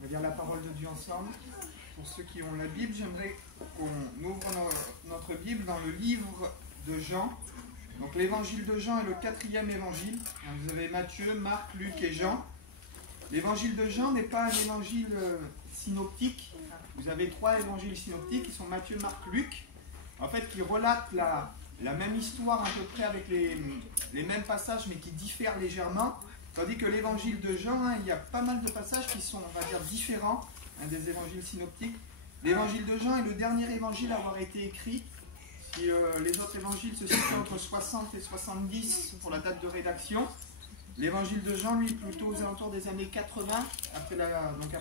On va lire la parole de Dieu ensemble. Pour ceux qui ont la Bible, j'aimerais qu'on ouvre notre Bible dans le livre de Jean. Donc l'évangile de Jean est le 4e évangile. Vous avez Matthieu, Marc, Luc et Jean. L'évangile de Jean n'est pas un évangile synoptique. Vous avez 3 évangiles synoptiques qui sont Matthieu, Marc, Luc, en fait qui relatent la même histoire à peu près avec les mêmes passages mais qui diffèrent légèrement. Tandis que l'évangile de Jean, il y a pas mal de passages qui sont, on va dire, différents des évangiles synoptiques. L'évangile de Jean est le dernier évangile à avoir été écrit. Si les autres évangiles se situent entre 60 et 70 pour la date de rédaction, l'évangile de Jean, lui, plutôt aux alentours des années 80,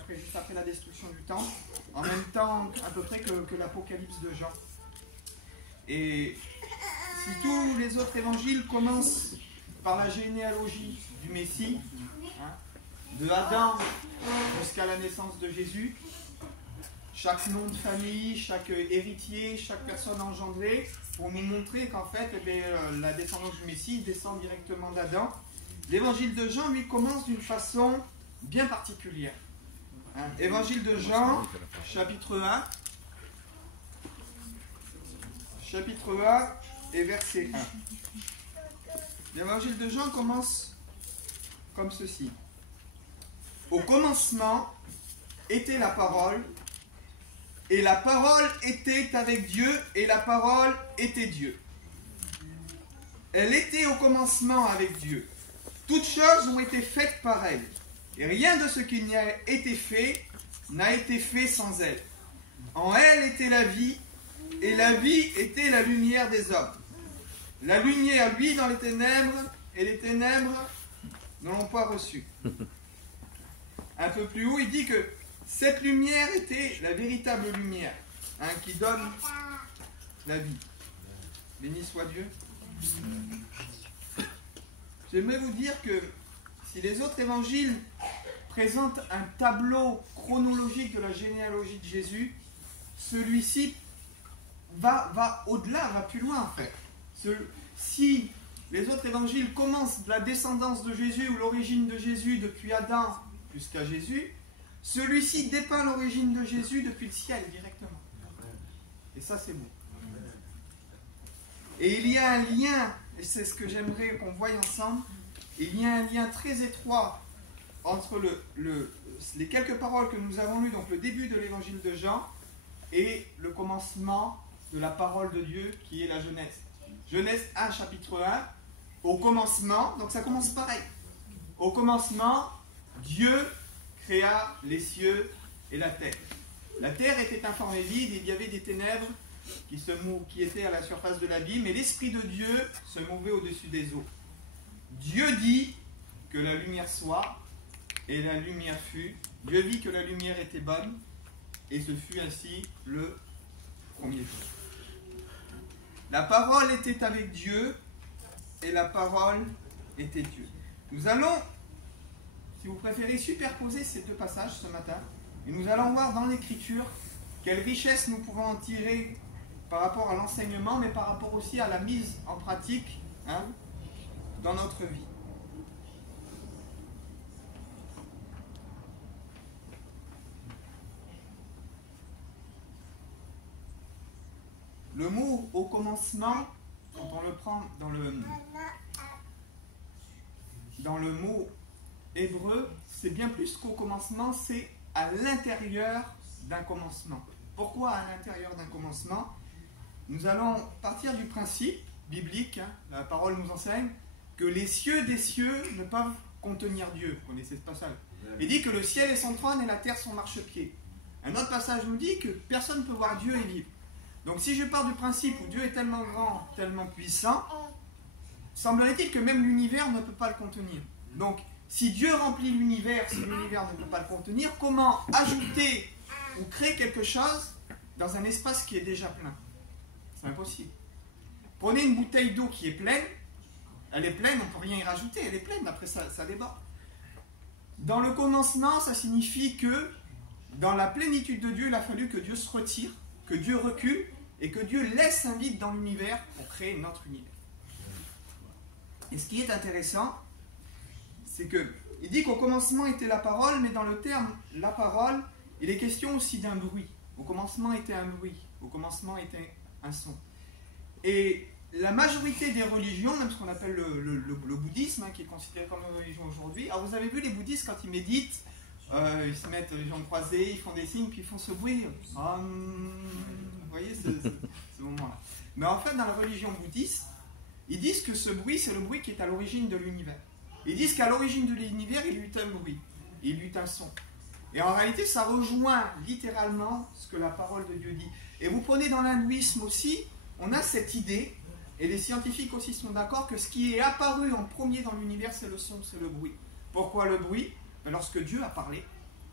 juste après la destruction du temple, en même temps à peu près que l'Apocalypse de Jean. Et si tous les autres évangiles commencent par la généalogie du Messie, de Adam jusqu'à la naissance de Jésus, chaque nom de famille, chaque héritier, chaque personne engendrée, pour nous montrer qu'en fait, la descendance du Messie descend directement d'Adam. L'évangile de Jean, lui, commence d'une façon bien particulière. Évangile de Jean, chapitre 1. Chapitre 1 et verset 1. L'évangile de Jean commence comme ceci. Au commencement était la parole, et la parole était avec Dieu, et la parole était Dieu. Elle était au commencement avec Dieu. Toutes choses ont été faites par elle, et rien de ce qui n'y a été fait n'a été fait sans elle. En elle était la vie, et la vie était la lumière des hommes. La lumière, lui, dans les ténèbres, et les ténèbres ne l'ont pas reçue. Un peu plus haut, il dit que cette lumière était la véritable lumière, qui donne la vie. Béni soit Dieu. J'aimerais vous dire que si les autres évangiles présentent un tableau chronologique de la généalogie de Jésus, celui-ci va au-delà, va plus loin en fait. Si les autres évangiles commencent de la descendance de Jésus ou l'origine de Jésus depuis Adam jusqu'à Jésus, celui-ci dépeint l'origine de Jésus depuis le ciel directement. Et ça c'est beau. Et il y a un lien, et c'est ce que j'aimerais qu'on voie ensemble, il y a un lien très étroit entre les quelques paroles que nous avons lues, donc le début de l'évangile de Jean, et le commencement de la parole de Dieu qui est la Genèse. Genèse 1, chapitre 1, au commencement, donc ça commence pareil. Au commencement, Dieu créa les cieux et la terre. La terre était informée vide, et il y avait des ténèbres qui étaient à la surface de l'abîme, et l'Esprit de Dieu se mouvait au-dessus des eaux. Dieu dit que la lumière soit, et la lumière fut. Dieu vit que la lumière était bonne, et ce fut ainsi le premier jour. La parole était avec Dieu, et la parole était Dieu. Nous allons, si vous préférez, superposer ces deux passages ce matin, et nous allons voir dans l'Écriture quelle richesse nous pouvons en tirer par rapport à l'enseignement, mais par rapport aussi à la mise en pratique dans notre vie. Le mot au commencement, quand on le prend dans le mot hébreu, c'est bien plus qu'au commencement, c'est à l'intérieur d'un commencement. Pourquoi à l'intérieur d'un commencement? Nous allons partir du principe biblique, la parole nous enseigne, que les cieux des cieux ne peuvent contenir Dieu. Vous connaissez ce passage. Il dit que le ciel est son trône et la terre son marchepied. Un autre passage nous dit que personne ne peut voir Dieu et vivre. Donc si je pars du principe où Dieu est tellement grand, tellement puissant, semblerait-il que même l'univers ne peut pas le contenir. Donc si Dieu remplit l'univers, si l'univers ne peut pas le contenir, comment ajouter ou créer quelque chose dans un espace qui est déjà plein? C'est impossible. Prenez une bouteille d'eau qui est pleine, elle est pleine, on ne peut rien y rajouter, elle est pleine, après ça déborde. Dans le commencement, ça signifie que dans la plénitude de Dieu, il a fallu que Dieu se retire, que Dieu recule, et que Dieu laisse un vide dans l'univers pour créer notre univers. Et ce qui est intéressant, c'est que il dit qu'au commencement était la parole, mais dans le terme la parole, il est question aussi d'un bruit. Au commencement était un bruit, au commencement était un son. Et la majorité des religions, même ce qu'on appelle le bouddhisme, qui est considéré comme une religion aujourd'hui, alors vous avez vu les bouddhistes quand ils méditent, ils se mettent les jambes croisées, ils font des signes, puis ils font ce bruit. Vous voyez ce moment-là. Mais en fait, dans la religion bouddhiste, ils disent que ce bruit, c'est le bruit qui est à l'origine de l'univers. Ils disent qu'à l'origine de l'univers, il y eut un bruit, il y eut un son. Et en réalité, ça rejoint littéralement ce que la parole de Dieu dit. Et vous prenez dans l'hindouisme aussi, on a cette idée, et les scientifiques aussi sont d'accord, que ce qui est apparu en premier dans l'univers, c'est le son, c'est le bruit. Pourquoi le bruit? Lorsque Dieu a parlé,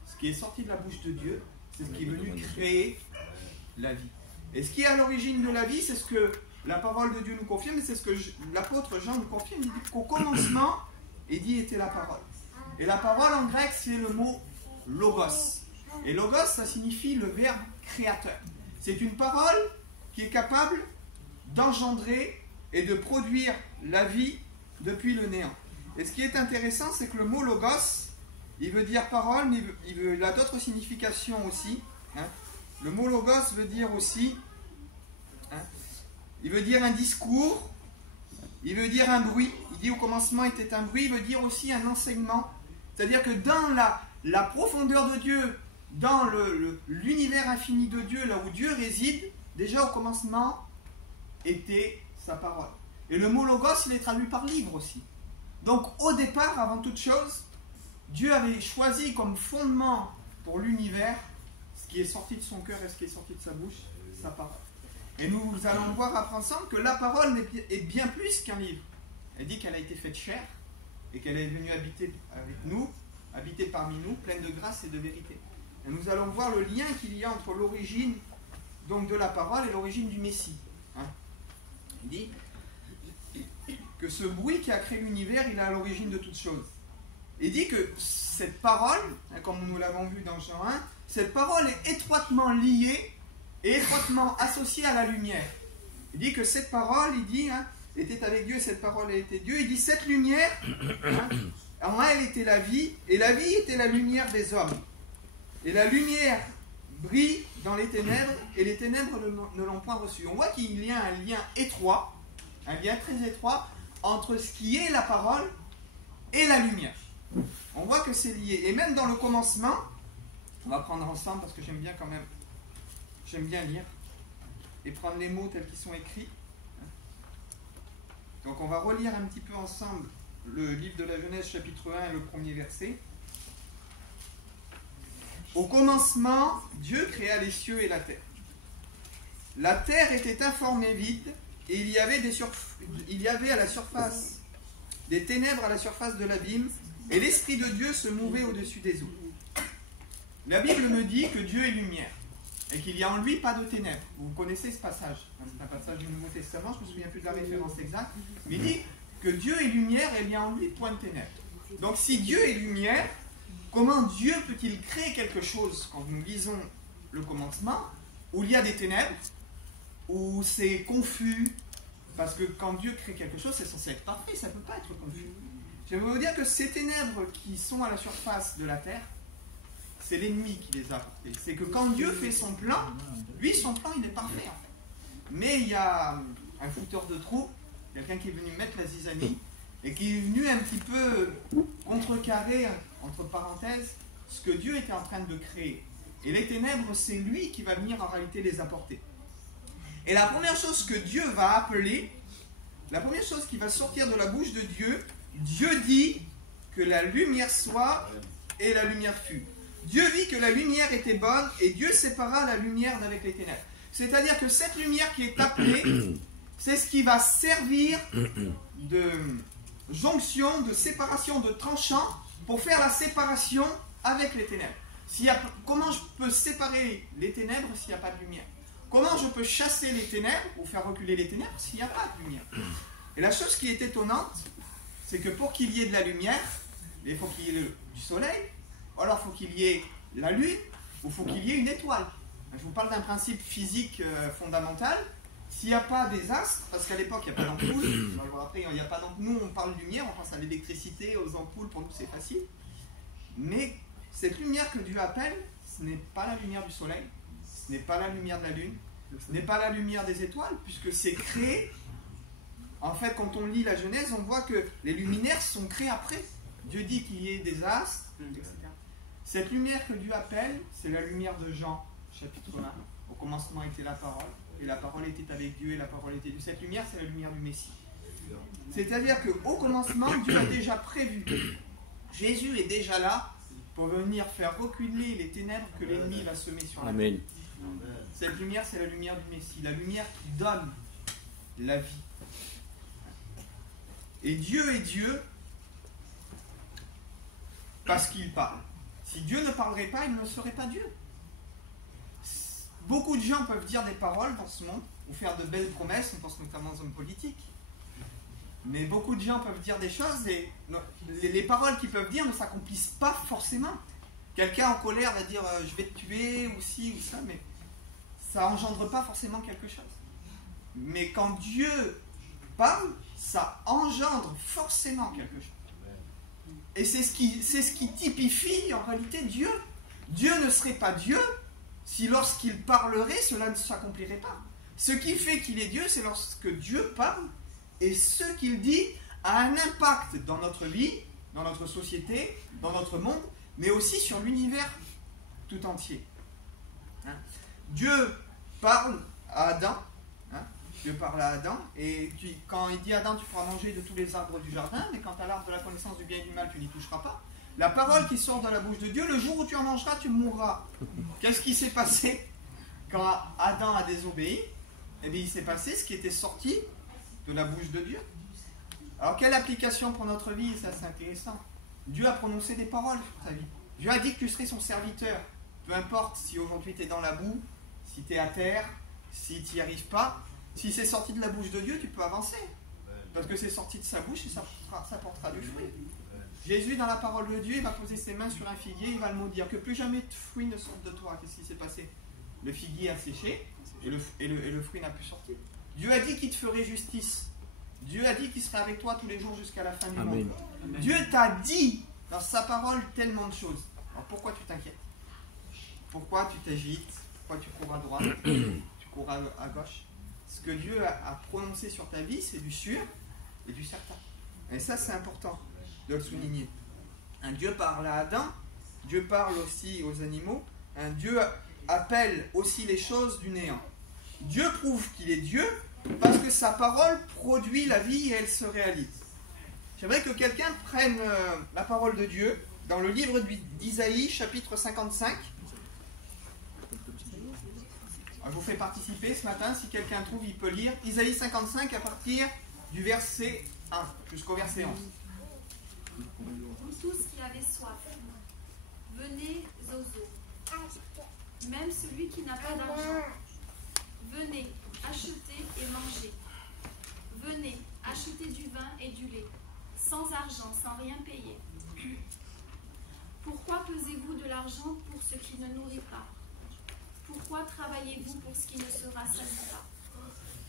ce qui est sorti de la bouche de Dieu, c'est ce qui est venu créer la vie. Et ce qui est à l'origine de la vie, c'est ce que la parole de Dieu nous confirme, et c'est ce que l'apôtre Jean nous confirme. Il dit qu'au commencement, il dit était la parole. Et la parole en grec, c'est le mot logos. Et logos, ça signifie le verbe créateur. C'est une parole qui est capable d'engendrer et de produire la vie depuis le néant. Et ce qui est intéressant, c'est que le mot logos, il veut dire parole, mais il a d'autres significations aussi. Le mot logos veut dire aussi, il veut dire un discours, il veut dire un bruit. Il dit au commencement était un bruit, il veut dire aussi un enseignement. C'est-à-dire que dans la profondeur de Dieu, dans l'univers infini de Dieu, là où Dieu réside, déjà au commencement était sa parole. Et le mot logos, il est traduit par livre aussi. Donc au départ, avant toute chose, Dieu avait choisi comme fondement pour l'univers ce qui est sorti de son cœur et ce qui est sorti de sa bouche, sa parole. Et nous allons voir après ensemble que la parole est bien plus qu'un livre. Elle dit qu'elle a été faite chair et qu'elle est venue habiter avec nous, habiter parmi nous, pleine de grâce et de vérité. Et nous allons voir le lien qu'il y a entre l'origine donc de la parole et l'origine du Messie. Il dit que ce bruit qui a créé l'univers, il est à l'origine de toutes choses. Il dit que cette parole, comme nous l'avons vu dans Jean 1, cette parole est étroitement liée et étroitement associée à la lumière. Il dit que cette parole, il dit, était avec Dieu, cette parole était Dieu. Il dit cette lumière, en elle était la vie, et la vie était la lumière des hommes. Et la lumière brille dans les ténèbres, et les ténèbres ne l'ont point reçue. On voit qu'il y a un lien étroit, un lien très étroit, entre ce qui est la parole et la lumière. On voit que c'est lié. Et même dans le commencement, on va prendre ensemble parce que j'aime bien quand même, j'aime bien lire et prendre les mots tels qu'ils sont écrits. Donc on va relire un petit peu ensemble le livre de la Genèse chapitre 1 et le premier verset. Au commencement, Dieu créa les cieux et la terre. La terre était informe et vide, et il y avait à la surface des ténèbres à la surface de l'abîme, et l'Esprit de Dieu se mouvait au-dessus des eaux. La Bible me dit que Dieu est lumière, et qu'il n'y a en lui pas de ténèbres. Vous connaissez ce passage, c'est un passage du Nouveau Testament, je ne me souviens plus de la référence exacte, mais il dit que Dieu est lumière et il n'y a en lui point de ténèbres. Donc si Dieu est lumière, comment Dieu peut-il créer quelque chose, quand nous lisons le commencement, où il y a des ténèbres, où c'est confus, parce que quand Dieu crée quelque chose, c'est censé être parfait, ça ne peut pas être confus. Je vais vous dire que ces ténèbres qui sont à la surface de la terre, c'est l'ennemi qui les a apportées. C'est que quand Dieu fait son plan, lui, son plan, il est parfait en fait. Mais il y a un fouteur de trous, quelqu'un qui est venu mettre la zizanie, et qui est venu un petit peu contrecarrer, entre parenthèses, ce que Dieu était en train de créer. Et les ténèbres, c'est lui qui va venir en réalité les apporter. Et la première chose que Dieu va appeler, la première chose qui va sortir de la bouche de Dieu, Dieu dit que la lumière soit et la lumière fut. Dieu vit que la lumière était bonne et Dieu sépara la lumière d'avec les ténèbres. C'est-à-dire que cette lumière qui est appelée, c'est ce qui va servir de jonction, de séparation, de tranchant pour faire la séparation avec les ténèbres. Comment je peux séparer les ténèbres s'il n'y a pas de lumière? Comment je peux chasser les ténèbres ou faire reculer les ténèbres s'il n'y a pas de lumière? Et la chose qui est étonnante, c'est que pour qu'il y ait de la lumière, il faut qu'il y ait du soleil, ou alors il faut qu'il y ait la lune, ou il faut qu'il y ait une étoile. Je vous parle d'un principe physique fondamental. S'il n'y a pas des astres, parce qu'à l'époque il n'y a pas d'ampoule, après il n'y a pas d'ampoule, nous on parle de lumière, on pense à l'électricité, aux ampoules, pour nous c'est facile. Mais cette lumière que Dieu appelle, ce n'est pas la lumière du soleil, ce n'est pas la lumière de la lune, ce n'est pas la lumière des étoiles, puisque c'est créé. En fait, quand on lit la Genèse, on voit que les luminaires sont créés après. Dieu dit qu'il y ait des astres, etc. Cette lumière que Dieu appelle, c'est la lumière de Jean, chapitre 1. Au commencement était la parole, et la parole était avec Dieu, et la parole était Dieu. Cette lumière, c'est la lumière du Messie. C'est-à-dire qu'au commencement, Dieu a déjà prévu. Jésus est déjà là pour venir faire reculer les ténèbres que l'ennemi va semer sur la terre. Amen. Cette lumière, c'est la lumière du Messie, la lumière qui donne la vie. Et Dieu est Dieu parce qu'il parle. Si Dieu ne parlerait pas, il ne serait pas Dieu. Beaucoup de gens peuvent dire des paroles dans ce monde, ou faire de belles promesses, on pense notamment aux hommes politiques. Mais beaucoup de gens peuvent dire des choses et les paroles qu'ils peuvent dire ne s'accomplissent pas forcément. Quelqu'un en colère va dire je vais te tuer ou ci ou ça, mais ça engendre pas forcément quelque chose. Mais quand Dieu parle, ça engendre forcément quelque chose. Et c'est ce qui typifie en réalité Dieu. Dieu ne serait pas Dieu si lorsqu'il parlerait, cela ne s'accomplirait pas. Ce qui fait qu'il est Dieu, c'est lorsque Dieu parle et ce qu'il dit a un impact dans notre vie, dans notre société, dans notre monde, mais aussi sur l'univers tout entier. Dieu parle à Adam, Dieu parle à Adam, et quand il dit à Adam, tu pourras manger de tous les arbres du jardin, mais quant à l'arbre de la connaissance du bien et du mal, tu n'y toucheras pas. La parole qui sort de la bouche de Dieu, le jour où tu en mangeras, tu mourras. Qu'est-ce qui s'est passé quand Adam a désobéi? Eh bien, il s'est passé ce qui était sorti de la bouche de Dieu. Alors, quelle application pour notre vie? Ça, c'est intéressant. Dieu a prononcé des paroles sur ta vie. Dieu a dit que tu serais son serviteur. Peu importe si aujourd'hui tu es dans la boue, si tu es à terre, si tu n'y arrives pas. Si c'est sorti de la bouche de Dieu, tu peux avancer. Parce que c'est sorti de sa bouche et ça portera du fruit. Jésus, dans la parole de Dieu, il va poser ses mains sur un figuier, il va le maudire. Que plus jamais de fruits ne sortent de toi. Qu'est-ce qui s'est passé? Le figuier a séché et le fruit n'a plus sorti. Dieu a dit qu'il te ferait justice. Dieu a dit qu'il serait avec toi tous les jours jusqu'à la fin du monde. Amen. Dieu t'a dit dans sa parole tellement de choses. Alors pourquoi tu t'inquiètes? Pourquoi tu t'agites? Pourquoi tu cours à droite? Tu cours à gauche? Ce que Dieu a prononcé sur ta vie, c'est du sûr et du certain. Et ça, c'est important de le souligner. Un Dieu parle à Adam, Dieu parle aussi aux animaux, un Dieu appelle aussi les choses du néant. Dieu prouve qu'il est Dieu parce que sa parole produit la vie et elle se réalise. J'aimerais que quelqu'un prenne la parole de Dieu dans le livre d'Isaïe, chapitre 55. Je vous fais participer ce matin, si quelqu'un trouve, il peut lire Isaïe 55 à partir du verset 1 jusqu'au verset 11. Vous tous qui avez soif, venez aux eaux. Même celui qui n'a pas d'argent, venez, achetez et mangez. Venez, achetez du vin et du lait, sans argent, sans rien payer. Pourquoi pesez-vous de l'argent pour ce qui ne nourrit pas? Pourquoi travaillez-vous pour ce qui ne sera sali pas?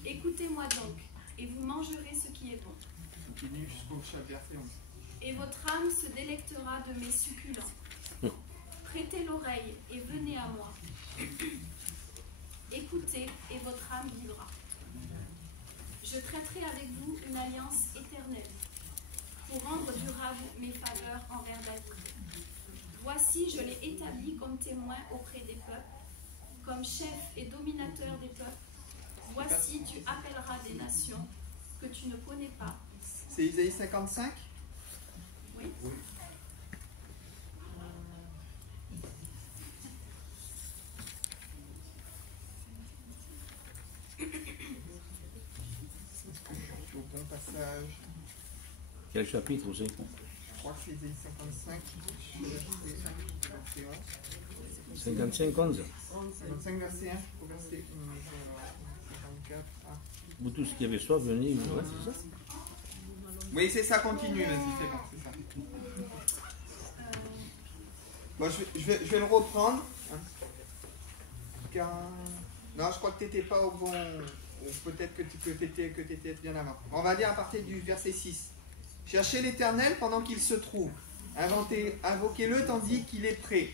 Écoutez-moi donc, et vous mangerez ce qui est bon. Continue jusqu'au verset 11. Et votre âme se délectera de mes succulents. Prêtez l'oreille et venez à moi. Écoutez et votre âme vivra. Je traiterai avec vous une alliance éternelle pour rendre durables mes faveurs envers David. Voici, je l'ai établi comme témoin auprès des peuples, comme chef et dominateur des peuples. Voici, tu appelleras des nations que tu ne connais pas. C'est Isaïe 55? Oui. Au bon passage. Quel chapitre c'est? Je crois que c'est Isaïe 55, verset 11. 55, 11. 55, verset 1, au verset 54. Vous tous qui avez soif, venez. Ouais, c'est ça? Oui, c'est ça, continue, vas-y, c'est bon, c'est ça. Bon, je vais le reprendre. Non, je crois que tu n'étais pas au bon. Ou peut-être que tu étais bien avant. On va dire à partir du verset 6. Cherchez l'Éternel pendant qu'il se trouve. invoquez-le tandis qu'il est prêt.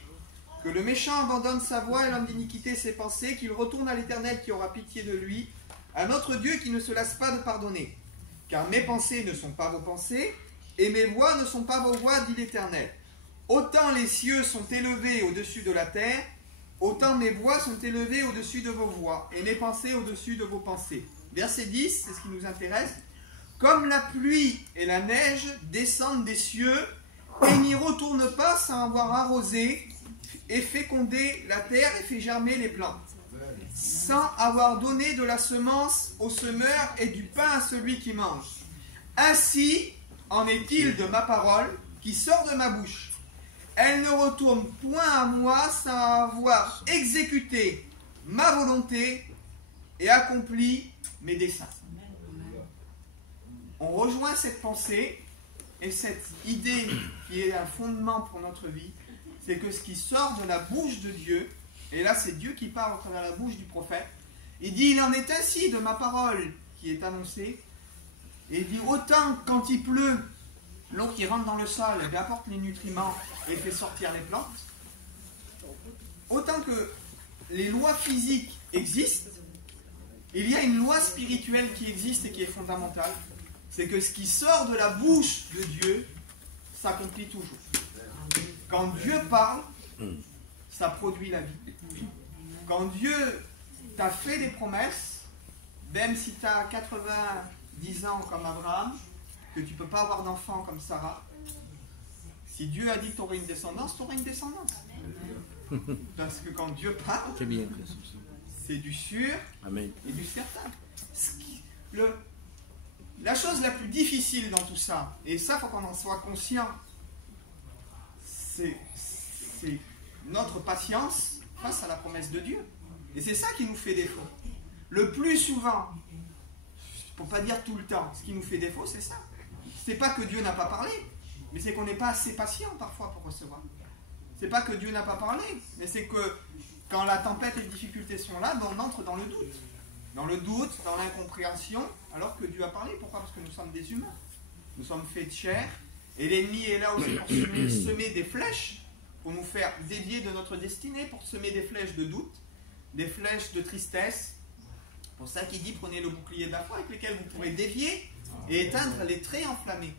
Que le méchant abandonne sa voie et l'homme d'iniquité ses pensées, qu'il retourne à l'Éternel qui aura pitié de lui, à notre Dieu qui ne se lasse pas de pardonner. Car mes pensées ne sont pas vos pensées, et mes voies ne sont pas vos voies, dit l'Éternel. Autant les cieux sont élevés au-dessus de la terre, autant mes voies sont élevées au-dessus de vos voies, et mes pensées au-dessus de vos pensées. Verset 10, c'est ce qui nous intéresse. Comme la pluie et la neige descendent des cieux, et n'y retournent pas sans avoir arrosé, et fécondé la terre et fait germer les plantes, sans avoir donné de la semence au semeur et du pain à celui qui mange. Ainsi en est-il de ma parole qui sort de ma bouche. Elle ne retourne point à moi sans avoir exécuté ma volonté et accompli mes desseins. On rejoint cette pensée et cette idée qui est un fondement pour notre vie, c'est que ce qui sort de la bouche de Dieu, et là c'est Dieu qui parle à travers la bouche du prophète, il dit, il en est ainsi de ma parole qui est annoncée, et il dit, autant quand il pleut, l'eau qui rentre dans le sol, elle apporte les nutriments et fait sortir les plantes, autant que les lois physiques existent, il y a une loi spirituelle qui existe et qui est fondamentale, c'est que ce qui sort de la bouche de Dieu s'accomplit toujours. Quand Dieu parle, ça produit la vie. Quand Dieu t'a fait des promesses, même si tu as 90 ans comme Abraham, que tu ne peux pas avoir d'enfant comme Sarah, si Dieu a dit que tu aurais une descendance, tu auras une descendance. Parce que quand Dieu parle, c'est du sûr Amen. Et du certain. La chose la plus difficile dans tout ça, et ça, il faut qu'on en soit conscient, c'est notre patience face à la promesse de Dieu. Et c'est ça qui nous fait défaut. Le plus souvent, pour pas dire tout le temps, ce qui nous fait défaut, c'est ça. C'est pas que Dieu n'a pas parlé, mais c'est qu'on n'est pas assez patient parfois pour recevoir. C'est pas que Dieu n'a pas parlé, mais c'est que quand la tempête et les difficultés sont là, on entre dans le doute. Dans le doute, dans l'incompréhension, alors que Dieu a parlé. Pourquoi? Parce que nous sommes des humains. Nous sommes faits de chair, et l'ennemi est là aussi pour semer des flèches, pour nous faire dévier de notre destinée, pour semer des flèches de doute, des flèches de tristesse. C'est pour ça qu'il dit, prenez le bouclier de la foi avec lequel vous pourrez dévier et éteindre les traits enflammés.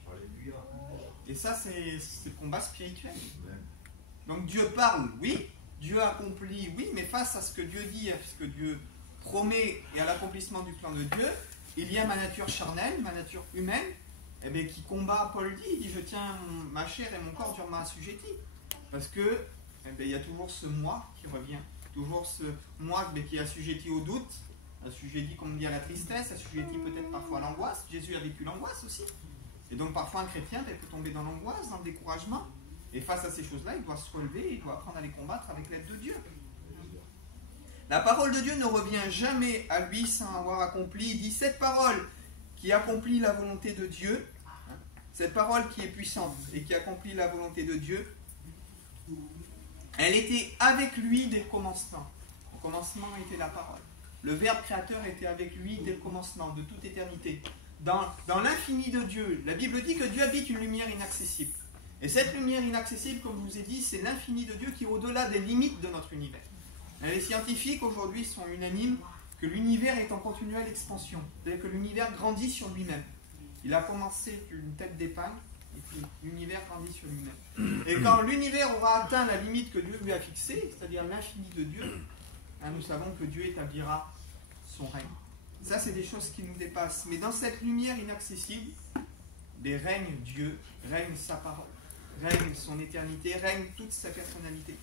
Et ça, c'est le combat spirituel. Donc Dieu parle, oui. Dieu accomplit, oui, mais face à ce que Dieu dit, à ce que Dieu promet et à l'accomplissement du plan de Dieu, il y a ma nature charnelle, ma nature humaine, eh bien, qui combat, Paul dit, il dit, je tiens ma chair et mon corps durement assujettis. Parce que, eh bien, il y a toujours ce moi qui revient, toujours ce moi qui est assujetti au doute, assujetti, comme on dit, à la tristesse, assujetti peut-être parfois à l'angoisse. Jésus a vécu l'angoisse aussi. Et donc parfois un chrétien peut tomber dans l'angoisse, dans le découragement. Et face à ces choses-là, il doit se relever, il doit apprendre à les combattre avec l'aide de Dieu. La parole de Dieu ne revient jamais à lui sans avoir accompli. Il dit, cette parole qui accomplit la volonté de Dieu, cette parole qui est puissante et qui accomplit la volonté de Dieu, elle était avec lui dès le commencement. Au commencement était la parole. Le Verbe créateur était avec lui dès le commencement, de toute éternité. Dans l'infini de Dieu, la Bible dit que Dieu habite une lumière inaccessible. Et cette lumière inaccessible, comme je vous ai dit, c'est l'infini de Dieu qui est au-delà des limites de notre univers. Les scientifiques aujourd'hui sont unanimes que l'univers est en continuelle expansion, c'est-à-dire que l'univers grandit sur lui-même. Il a commencé une tête d'épingle, et puis l'univers grandit sur lui-même. Et quand l'univers aura atteint la limite que Dieu lui a fixée, c'est-à-dire l'infini de Dieu, nous savons que Dieu établira son règne. Ça, c'est des choses qui nous dépassent. Mais dans cette lumière inaccessible, règne Dieu, règne sa parole, règne son éternité, règne toute sa personnalité.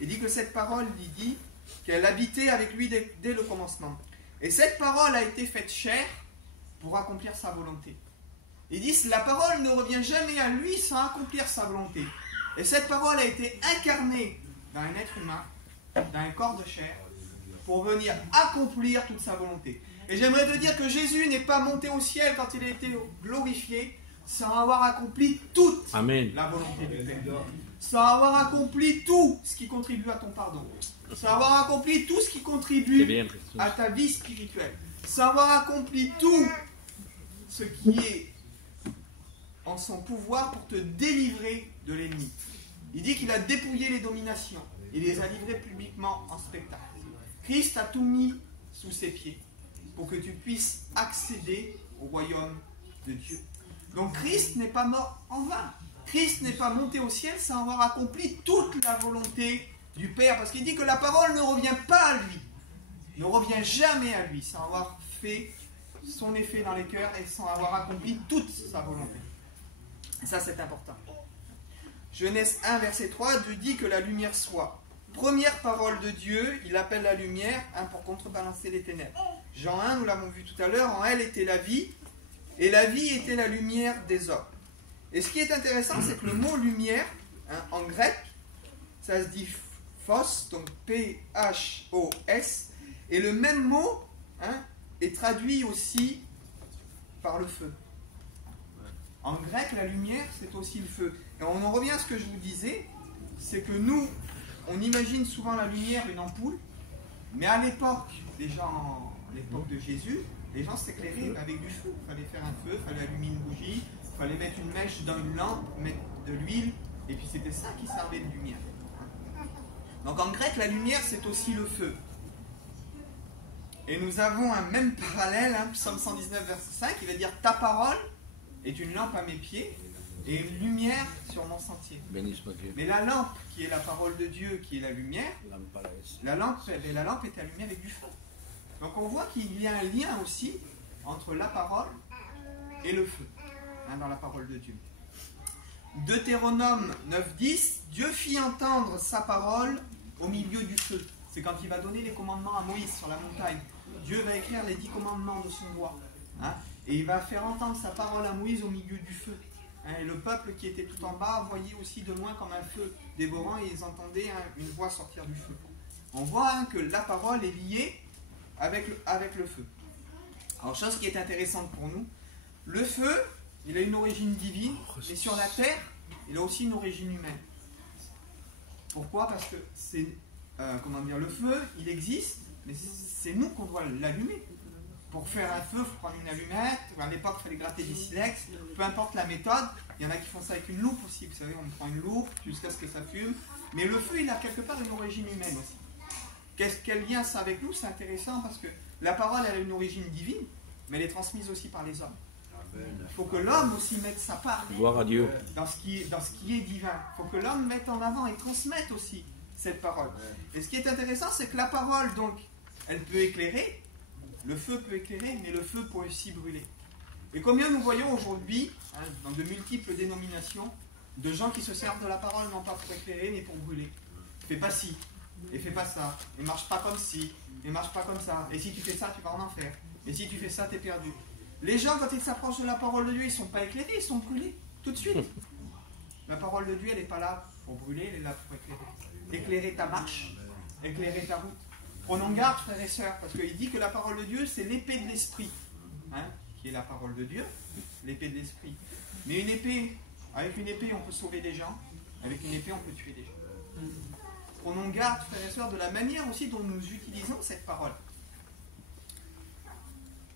Il dit que cette parole, il dit qu'elle habitait avec lui dès le commencement. Et cette parole a été faite chair pour accomplir sa volonté. Il dit que la parole ne revient jamais à lui sans accomplir sa volonté. Et cette parole a été incarnée dans un être humain, dans un corps de chair, pour venir accomplir toute sa volonté. Et j'aimerais te dire que Jésus n'est pas monté au ciel quand il a été glorifié sans avoir accompli toute Amen. La volonté du Père. Sans avoir accompli tout ce qui contribue à ton pardon. Sans avoir accompli tout ce qui contribue à ta vie spirituelle. Sans avoir accompli tout ce qui est en son pouvoir pour te délivrer de l'ennemi. Il dit qu'il a dépouillé les dominations. Il les a livrées publiquement en spectacle. Christ a tout mis sous ses pieds pour que tu puisses accéder au royaume de Dieu. Donc Christ n'est pas mort en vain. Christ n'est pas monté au ciel sans avoir accompli toute la volonté du Père. Parce qu'il dit que la parole ne revient pas à lui. Ne revient jamais à lui sans avoir fait son effet dans les cœurs et sans avoir accompli toute sa volonté. Et ça, c'est important. Genèse 1, verset 3, Dieu dit que la lumière soit. Première parole de Dieu, il appelle la lumière pour contrebalancer les ténèbres. Jean 1, nous l'avons vu tout à l'heure, en elle était la vie, et la vie était la lumière des hommes. Et ce qui est intéressant, c'est que le mot lumière, en grec, ça se dit phos, donc P-H-O-S, et le même mot est traduit aussi par le feu. En grec, la lumière, c'est aussi le feu. Et on en revient à ce que je vous disais, c'est que nous, on imagine souvent la lumière, une ampoule, mais à l'époque, l'époque de Jésus, les gens s'éclairaient avec du feu. Il fallait faire un feu, il fallait allumer une bougie, il fallait mettre une mèche dans une lampe, mettre de l'huile, et puis c'était ça qui servait de lumière. Donc en grec, la lumière, c'est aussi le feu. Et nous avons un même parallèle, Psaume 119, verset 5, il va dire « Ta parole est une lampe à mes pieds et une lumière sur mon sentier. » Mais la lampe, qui est la parole de Dieu, qui est la lumière, la lampe est allumée avec du feu. Donc on voit qu'il y a un lien aussi entre la parole et le feu, dans la parole de Dieu. Deutéronome 9.10, Dieu fit entendre sa parole au milieu du feu. C'est quand il va donner les commandements à Moïse sur la montagne. Dieu va écrire les 10 commandements de son roi. Et il va faire entendre sa parole à Moïse au milieu du feu. Et le peuple qui était tout en bas voyait aussi de loin comme un feu dévorant et ils entendaient une voix sortir du feu. On voit que la parole est liée avec le feu. Alors, chose qui est intéressante pour nous, le feu, il a une origine divine, mais sur la terre, il a aussi une origine humaine. Pourquoi ? Parce que le feu, il existe, mais c'est nous qu'on doit l'allumer. Pour faire un feu, il faut prendre une allumette. À l'époque, il fallait gratter du silex. Peu importe la méthode, il y en a qui font ça avec une loupe aussi. Vous savez, on prend une loupe jusqu'à ce que ça fume. Mais le feu, il a quelque part une origine humaine aussi. Quel lien ça avec nous ? C'est intéressant parce que la parole, elle a une origine divine, mais elle est transmise aussi par les hommes. Il faut que l'homme aussi mette sa part. Gloire à Dieu. Dans ce qui est divin. Il faut que l'homme mette en avant et transmette aussi cette parole. Et ce qui est intéressant, c'est que la parole, donc, elle peut éclairer. Le feu peut éclairer, mais le feu peut aussi brûler. Et combien nous voyons aujourd'hui, dans de multiples dénominations, de gens qui se servent de la parole, non pas pour éclairer, mais pour brûler. Fais pas ci, et fais pas ça, et marche pas comme ci, et marche pas comme ça, et si tu fais ça, tu vas en enfer, et si tu fais ça, t'es perdu. Les gens, quand ils s'approchent de la parole de Dieu, ils ne sont pas éclairés, ils sont brûlés, tout de suite. La parole de Dieu, elle n'est pas là pour brûler, elle est là pour éclairer. Éclairer ta marche, éclairer ta route. Prenons garde, frères et sœurs, parce qu'il dit que la parole de Dieu, c'est l'épée de l'esprit, qui est la parole de Dieu, l'épée de l'esprit. Mais avec une épée, on peut sauver des gens, avec une épée, on peut tuer des gens. Prenons garde, frères et sœurs, de la manière aussi dont nous utilisons cette parole.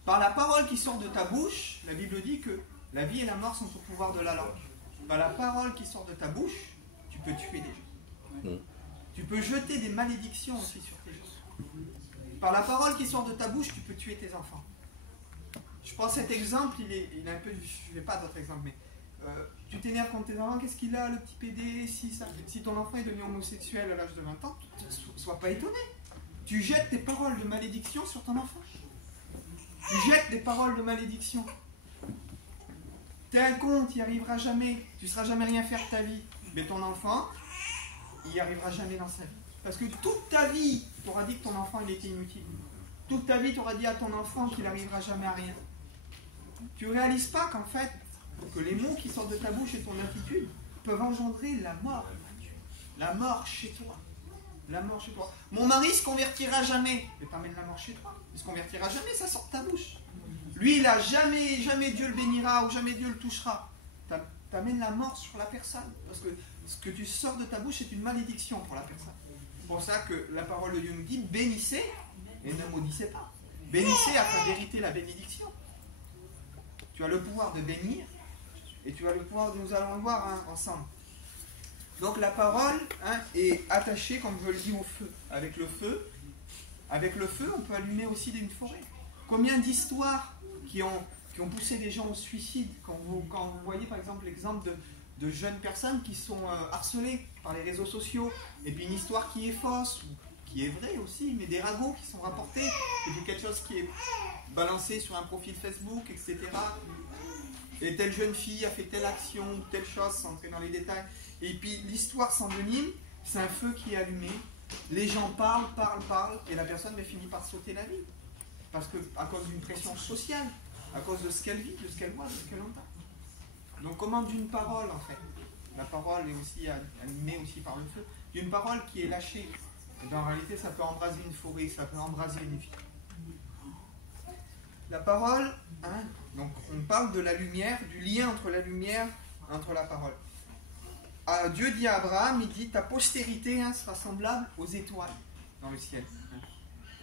Par la parole qui sort de ta bouche, la Bible dit que la vie et la mort sont au pouvoir de la langue. Par la parole qui sort de ta bouche, tu peux tuer des gens. Tu peux jeter des malédictions aussi sur tes gens. Par la parole qui sort de ta bouche, tu peux tuer tes enfants. Je prends cet exemple, il est un peu... Je ne vais pas d'autres exemples, mais... tu t'énerves contre tes enfants, qu'est-ce qu'il a, le petit PD, si ton enfant est devenu homosexuel à l'âge de 20 ans, sois pas étonné. Tu jettes des paroles de malédiction sur ton enfant. Tu jettes des paroles de malédiction. T'es un con, tu n'y arriveras jamais, tu ne seras jamais rien faire de ta vie. Mais ton enfant, il n'y arrivera jamais dans sa vie. Parce que toute ta vie, tu auras dit que ton enfant il était inutile. Toute ta vie, tu auras dit à ton enfant qu'il n'arrivera jamais à rien. Tu ne réalises pas qu'en fait, que les mots qui sortent de ta bouche et ton attitude peuvent engendrer la mort. La mort chez toi. La mort chez toi. Mon mari ne se convertira jamais. Mais t'amènes la mort chez toi. Il ne se convertira jamais, ça sort de ta bouche. Lui, il a jamais Dieu le bénira ou jamais Dieu le touchera. T'amènes la mort sur la personne. Parce que ce que tu sors de ta bouche est une malédiction pour la personne. C'est pour ça que la parole de Dieu nous dit bénissez et ne maudissez pas. Bénissez afin d'hériter la bénédiction. Tu as le pouvoir de bénir Et tu vas le pouvoir, nous allons le voir ensemble. Donc la parole est attachée, comme je le dis, au feu. Avec le feu, on peut allumer aussi une forêt. Combien d'histoires qui ont poussé des gens au suicide, quand vous voyez par exemple l'exemple de jeunes personnes qui sont harcelées par les réseaux sociaux, et puis une histoire qui est fausse, ou qui est vraie aussi, mais des ragots qui sont rapportés, et puis quelque chose qui est balancé sur un profil Facebook, etc. Et telle jeune fille a fait telle action, ou telle chose, sans entrer dans les détails. Et puis l'histoire s'envenime, c'est un feu qui est allumé, les gens parlent, et la personne finit par sauter la vie. Parce que, à cause d'une pression sociale, à cause de ce qu'elle vit, de ce qu'elle voit, de ce qu'elle entend. Donc comment d'une parole, en fait, la parole est aussi allumée aussi par le feu, d'une parole qui est lâchée, et bien, en réalité ça peut embraser une forêt, ça peut embraser une vie. La parole, donc on parle de la lumière, du lien entre la lumière, entre la parole. Dieu dit à Abraham, il dit, ta postérité sera semblable aux étoiles dans le ciel.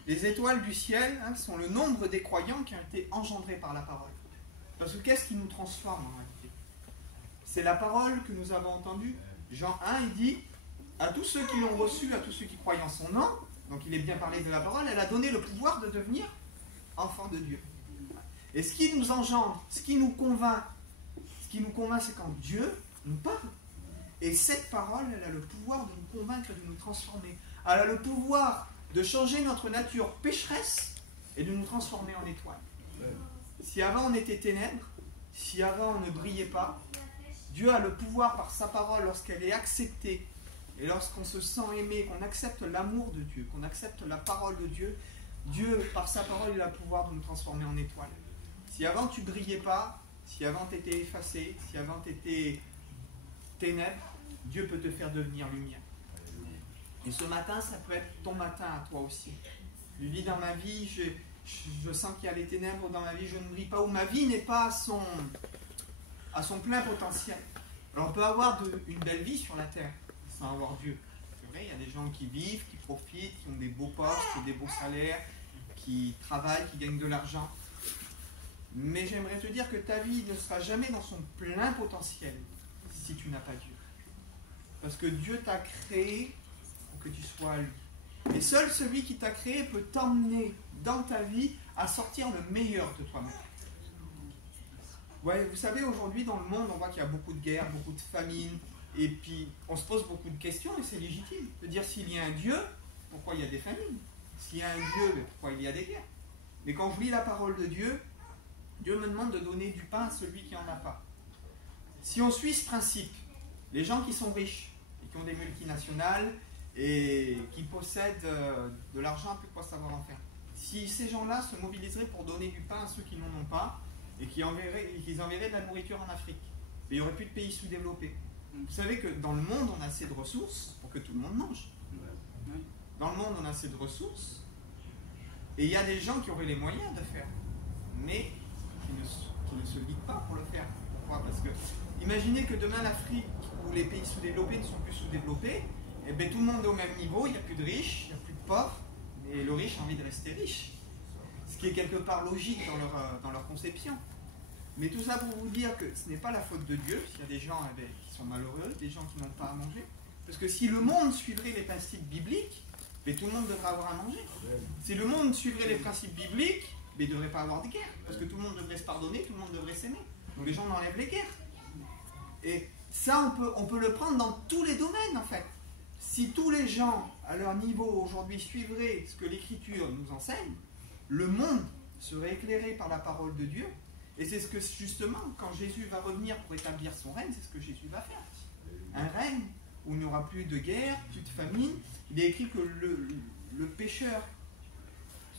Les étoiles du ciel sont le nombre des croyants qui ont été engendrés par la parole. Parce que qu'est-ce qui nous transforme en réalité? C'est la parole que nous avons entendue. Jean 1, il dit, à tous ceux qui l'ont reçu, à tous ceux qui croient en son nom, donc il est bien parlé de la parole, elle a donné le pouvoir de devenir enfants de Dieu. Et ce qui nous engendre, ce qui nous convainc, c'est quand Dieu nous parle. Et cette parole, elle a le pouvoir de nous convaincre, de nous transformer. Elle a le pouvoir de changer notre nature pécheresse et de nous transformer en étoiles. Si avant on était ténèbres, si avant on ne brillait pas, Dieu a le pouvoir par sa parole, lorsqu'elle est acceptée, et lorsqu'on se sent aimé, qu'on accepte l'amour de Dieu, qu'on accepte la parole de Dieu, Dieu, par sa parole, il a le pouvoir de nous transformer en étoiles. Si avant tu brillais pas, si avant tu étais effacé, si avant tu étais ténèbres, Dieu peut te faire devenir lumière. Et ce matin, ça peut être ton matin à toi aussi. Je vis dans ma vie, je sens qu'il y a les ténèbres dans ma vie, je ne brille pas, ou ma vie n'est pas à son plein potentiel. Alors on peut avoir une belle vie sur la terre sans avoir Dieu. C'est vrai, il y a des gens qui vivent, qui profitent, qui ont des beaux postes, des beaux salaires, qui travaillent, qui gagnent de l'argent. Mais j'aimerais te dire que ta vie ne sera jamais dans son plein potentiel si tu n'as pas Dieu. Parce que Dieu t'a créé pour que tu sois à lui. Et seul celui qui t'a créé peut t'emmener dans ta vie à sortir le meilleur de toi-même. Ouais, vous savez, aujourd'hui dans le monde, on voit qu'il y a beaucoup de guerres, beaucoup de famines, et puis on se pose beaucoup de questions, et c'est légitime. De dire, s'il y a un Dieu, pourquoi il y a des famines? S'il y a un Dieu, pourquoi il y a des guerres? Mais quand je lis la parole de Dieu, Dieu me demande de donner du pain à celui qui n'en a pas. Si on suit ce principe, les gens qui sont riches, et qui ont des multinationales, et qui possèdent de l'argent, peu quoi savoir en faire. Si ces gens-là se mobiliseraient pour donner du pain à ceux qui n'en ont pas, et qu'ils enverraient de la nourriture en Afrique, il n'y aurait plus de pays sous-développés. Vous savez que dans le monde, on a assez de ressources pour que tout le monde mange. Dans le monde, on a assez de ressources, et il y a des gens qui auraient les moyens de faire, mais qui ne se liguent pas pour le faire. Pourquoi? Parce que, imaginez que demain l'Afrique, où les pays sous-développés ne sont plus sous-développés, et bien tout le monde est au même niveau, il n'y a plus de riches, il n'y a plus de pauvres, et le riche a envie de rester riche. Ce qui est quelque part logique dans leur conception. Mais tout ça pour vous dire que ce n'est pas la faute de Dieu, s'il y a des gens qui sont malheureux, des gens qui n'ont pas à manger. Parce que si le monde suivrait les principes bibliques, mais tout le monde devrait avoir à manger. Si le monde suivrait les principes bibliques, mais il ne devrait pas avoir de guerre. Parce que tout le monde devrait se pardonner, tout le monde devrait s'aimer. Donc les gens enlèvent les guerres. Et ça, on peut le prendre dans tous les domaines en fait. Si tous les gens, à leur niveau aujourd'hui, suivraient ce que l'Écriture nous enseigne, le monde serait éclairé par la parole de Dieu. Et c'est ce que, justement, quand Jésus va revenir pour établir son règne, c'est ce que Jésus va faire. Un règne où il n'y aura plus de guerre, plus de famine. Il est écrit que le pécheur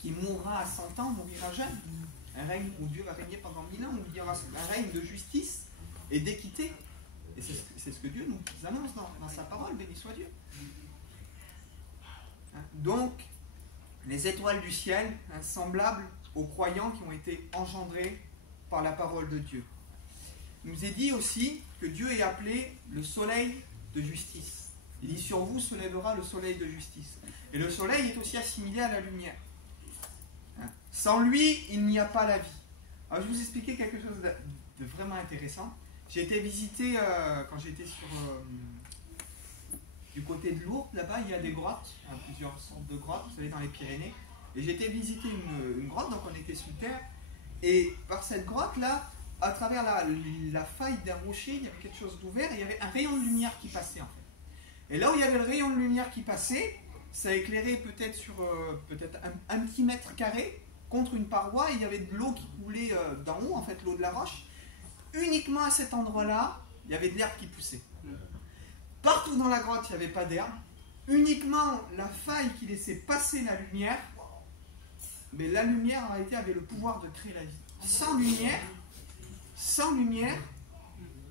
qui mourra à 100 ans mourira jeune. Un règne où Dieu va régner pendant 1000 ans, où il y aura un règne de justice et d'équité. Et c'est ce que Dieu nous annonce dans sa parole, béni soit Dieu. Donc, les étoiles du ciel, semblables aux croyants qui ont été engendrés par la parole de Dieu. Il nous est dit aussi que Dieu est appelé le soleil de justice. Il dit, sur vous se lèvera le soleil de justice. Et le soleil est aussi assimilé à la lumière. Sans lui, il n'y a pas la vie. Alors, je vais vous expliquer quelque chose de vraiment intéressant. J'ai été visiter, quand j'étais du côté de Lourdes, là-bas, il y a des grottes, plusieurs sortes de grottes, vous savez, dans les Pyrénées. Et j'ai été visiter une grotte, donc on était sous terre. Et par cette grotte-là, à travers la faille d'un rocher, il y avait quelque chose d'ouvert et il y avait un rayon de lumière qui passait, en fait. Et là où il y avait le rayon de lumière qui passait, ça éclairait peut-être sur un petit mètre carré contre une paroi, et il y avait de l'eau qui coulait d'en haut, en fait, l'eau de la roche. Uniquement à cet endroit-là, il y avait de l'herbe qui poussait. Partout dans la grotte, il n'y avait pas d'herbe. Uniquement la faille qui laissait passer la lumière, mais la lumière, en réalité, avait le pouvoir de créer la vie. Sans lumière,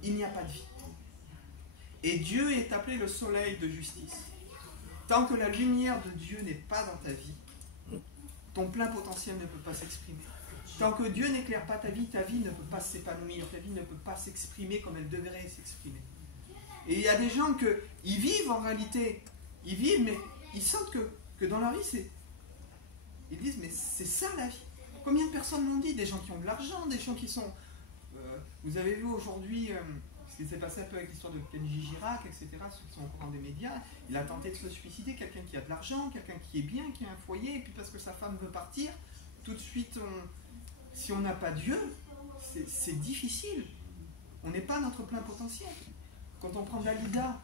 il n'y a pas de vie. Et Dieu est appelé le soleil de justice. Tant que la lumière de Dieu n'est pas dans ta vie, ton plein potentiel ne peut pas s'exprimer. Tant que Dieu n'éclaire pas ta vie ne peut pas s'épanouir, ta vie ne peut pas s'exprimer comme elle devrait s'exprimer. Et il y a des gens ils vivent en réalité, mais ils sentent que dans leur vie, ils disent, mais c'est ça la vie. Combien de personnes l'ont dit? Des gens qui ont de l'argent, des gens qui sont... vous avez vu aujourd'hui ce qui s'est passé un peu avec l'histoire de Kenji Girac, etc., ceux qui sont au courant des médias. Il a tenté de se suicider, quelqu'un qui a de l'argent, quelqu'un qui est bien, qui a un foyer, et puis parce que sa femme veut partir, tout de suite, si on n'a pas Dieu, c'est difficile. On n'est pas à notre plein potentiel. Quand on prend Dalida,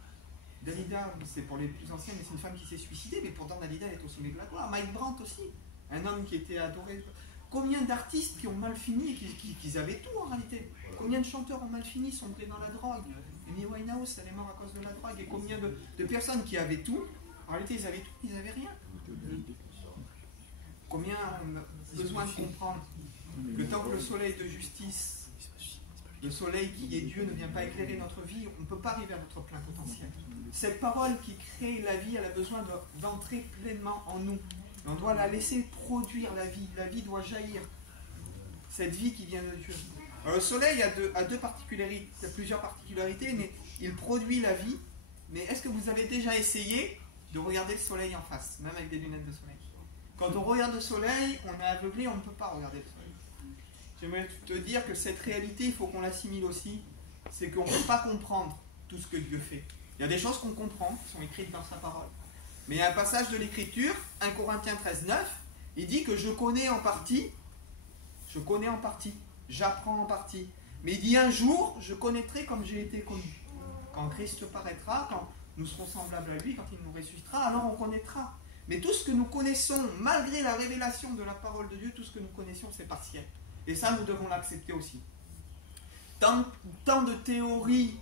c'est pour les plus anciens, mais c'est une femme qui s'est suicidée, mais pourtant Dalida est au sommet de la gloire. Mike Brandt aussi, un homme qui était adoré. Combien d'artistes qui ont mal fini et qui avaient tout en réalité? Combien de chanteurs ont mal fini, sombrés dans la drogue? Amy Winehouse, elle est morte à cause de la drogue. Et combien de personnes qui avaient tout, en réalité ils avaient tout, ils n'avaient rien. Combien ont besoin de comprendre que tant que le soleil de justice, le soleil qui est Dieu, ne vient pas éclairer notre vie, on ne peut pas arriver à notre plein potentiel. Cette parole qui crée la vie, elle a besoin d'entrer pleinement en nous. On doit la laisser produire la vie doit jaillir. Cette vie qui vient de Dieu. Alors, le soleil a deux particularités, il y a plusieurs particularités, mais il produit la vie. Mais est-ce que vous avez déjà essayé de regarder le soleil en face, même avec des lunettes de soleil? Quand on regarde le soleil, on est aveuglé, on ne peut pas regarder le soleil. J'aimerais te dire que cette réalité, il faut qu'on l'assimile aussi, c'est qu'on ne peut pas comprendre tout ce que Dieu fait. Il y a des choses qu'on comprend, qui sont écrites dans sa parole. Mais il y a un passage de l'Écriture, 1 Corinthiens 13, 9, il dit que je connais en partie, j'apprends en partie. Mais il dit un jour, je connaîtrai comme j'ai été connu. Quand Christ paraîtra, quand nous serons semblables à lui, quand il nous ressuscitera, alors on connaîtra. Mais tout ce que nous connaissons, malgré la révélation de la parole de Dieu, tout ce que nous connaissons, c'est partiel. Et ça, nous devons l'accepter aussi. Tant de théories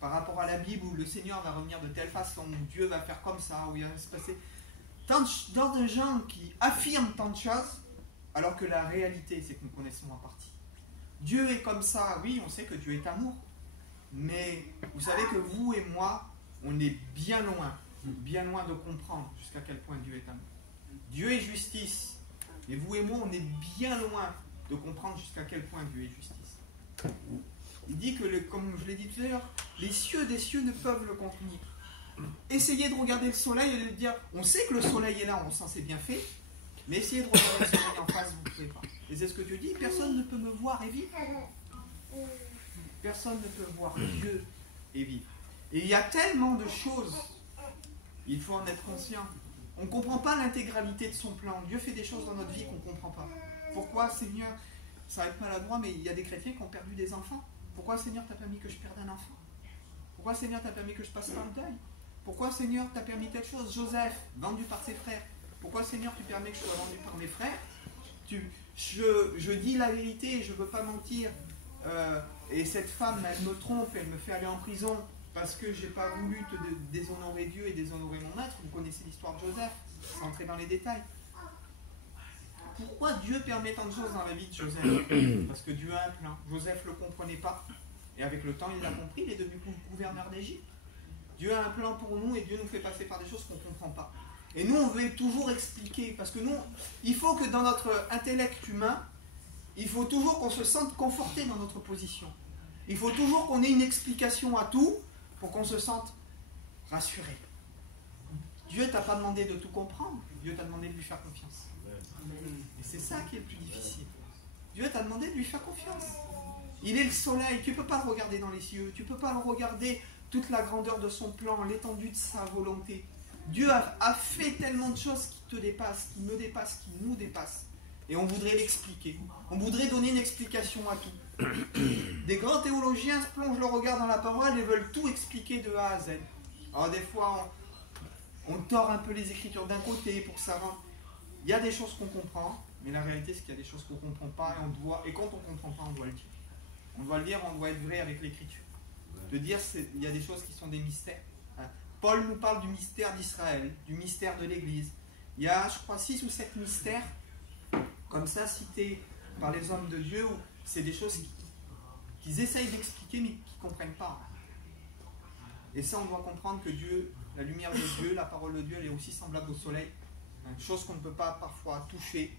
par rapport à la Bible où le Seigneur va revenir de telle façon, où Dieu va faire comme ça, où il va se passer. Tant de gens qui affirment tant de choses, alors que la réalité, c'est que nous connaissons en partie. Dieu est comme ça, oui, on sait que Dieu est amour. Mais vous savez que vous et moi, on est bien loin de comprendre jusqu'à quel point Dieu est amour. Dieu est justice, et vous et moi, on est bien loin de comprendre jusqu'à quel point Dieu est justice. Il dit que, comme je l'ai dit tout à l'heure, les cieux des cieux ne peuvent le contenir. Essayez de regarder le soleil et de dire, on sait que le soleil est là, on sent c'est bien fait, mais essayez de regarder le soleil en face, vous ne pouvez pas. Et c'est ce que Dieu dit, personne ne peut me voir et vivre. Personne ne peut voir Dieu et vivre. Et il y a tellement de choses, il faut en être conscient. On ne comprend pas l'intégralité de son plan. Dieu fait des choses dans notre vie qu'on ne comprend pas. Pourquoi, Seigneur, ça va être maladroit, mais il y a des chrétiens qui ont perdu des enfants. Pourquoi, Seigneur, t'as permis que je perde un enfant? Pourquoi, Seigneur, t'as permis que je passe par le deuil? Pourquoi, Seigneur, t'as permis telle chose? Joseph, vendu par ses frères. Pourquoi, Seigneur, tu permets que je sois vendu par mes frères? Je dis la vérité, je ne veux pas mentir. Et cette femme, elle me trompe, elle me fait aller en prison parce que je n'ai pas voulu te déshonorer Dieu et déshonorer mon maître. Vous connaissez l'histoire de Joseph, sans entrer dans les détails. Pourquoi Dieu permet tant de choses dans la vie de Joseph? Parce que Dieu a un plan. Joseph ne le comprenait pas. Et avec le temps, il l'a compris, il est devenu gouverneur d'Égypte. Dieu a un plan pour nous et Dieu nous fait passer par des choses qu'on ne comprend pas. Et nous, on veut toujours expliquer. Parce que nous, il faut que dans notre intellect humain, il faut toujours qu'on se sente conforté dans notre position. Il faut toujours qu'on ait une explication à tout pour qu'on se sente rassuré. Dieu ne t'a pas demandé de tout comprendre. Dieu t'a demandé de lui faire confiance. Et c'est ça qui est le plus difficile. Dieu t'a demandé de lui faire confiance. Il est le soleil, tu ne peux pas le regarder dans les cieux, tu ne peux pas le regarder toute la grandeur de son plan, l'étendue de sa volonté. Dieu a fait tellement de choses qui te dépassent, qui me dépassent, qui nous dépassent. Et on voudrait l'expliquer. On voudrait donner une explication à tout. Des grands théologiens se plongent le regard dans la parole et veulent tout expliquer de A à Z. Alors des fois, on tord un peu les Écritures d'un côté pour savoir. Il y a des choses qu'on comprend, mais la réalité c'est qu'il y a des choses qu'on ne comprend pas et quand on ne comprend pas, on doit le dire. On doit le dire, on doit être vrai avec l'Écriture. De dire il y a des choses qui sont des mystères. Paul nous parle du mystère d'Israël, du mystère de l'Église. Il y a, je crois, 6 ou 7 mystères comme ça cités par les hommes de Dieu, où c'est des choses qu'ils essayent d'expliquer mais qu'ils ne comprennent pas. Et ça, on doit comprendre que Dieu, la lumière de Dieu, la parole de Dieu, elle est aussi semblable au soleil. Chose qu'on ne peut pas parfois toucher,